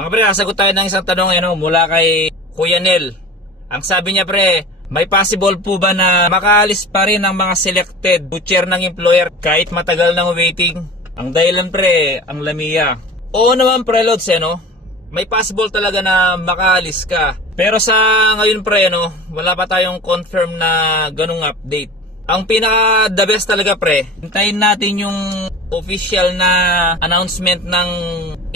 Mga pre, sasagot tayo ng isang tanong mula kay Kuya Nel. Ang sabi niya pre, may possible po ba na makaalis pa rin ang mga selected butcher ng employer kahit matagal ng waiting? Ang dahilan pre, ang lamia. Oo naman pre Lods may possible talaga na makaalis ka. Pero sa ngayon pre wala pa tayong confirm na ganung update. Ang pinaka the best talaga pre, hintayin natin yung official na announcement ng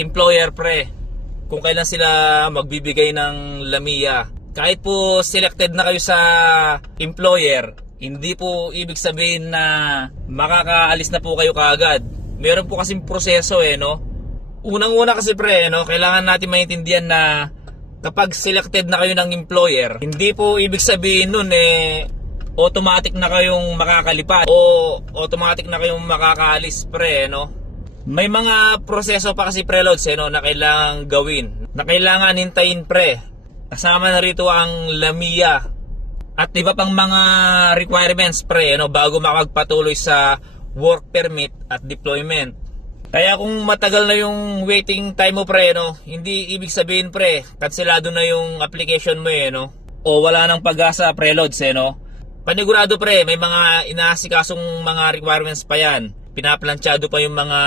employer pre. Kung kailan sila magbibigay ng lamia. Kahit po selected na kayo sa employer, hindi po ibig sabihin na makakaalis na po kayo kaagad. Meron po kasing proseso Unang-una kasi pre, kailangan natin maintindihan na kapag selected na kayo ng employer, hindi po ibig sabihin nun automatic na kayong makakalipat o automatic na kayong makakaalis pre, May mga proseso pa kasi pre Lods na kailangan gawin, na kailangan hintayin pre. Kasama na rito ang lamia at iba pang mga requirements pre bago makapagpatuloy sa work permit at deployment. Kaya kung matagal na yung waiting time mo pre hindi ibig sabihin pre kanselado na yung application mo o wala nang pag-asa pre Lods Panigurado pre, may mga inaasikasong mga requirements pa yan. Pinaplansyado pa yung mga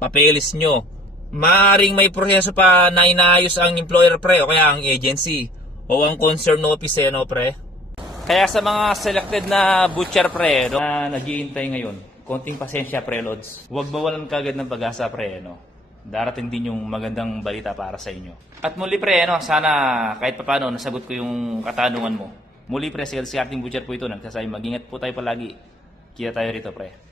papeles nyo. Maaring may proseso pa na inaayos ang employer pre o kaya ang agency o ang concerned office pre. Kaya sa mga selected na butcher pre na naghihintay ngayon, konting pasensya pre Lods. Huwag mawalan kagad ng pag-asa pre Darating din yung magandang balita para sa inyo. At muli pre sana kahit papaano nasagot ko yung katanungan mo. Muli pre, si ating butcher po ito nagsasabi mag-ingat po tayo palagi. Kita tayo rito pre.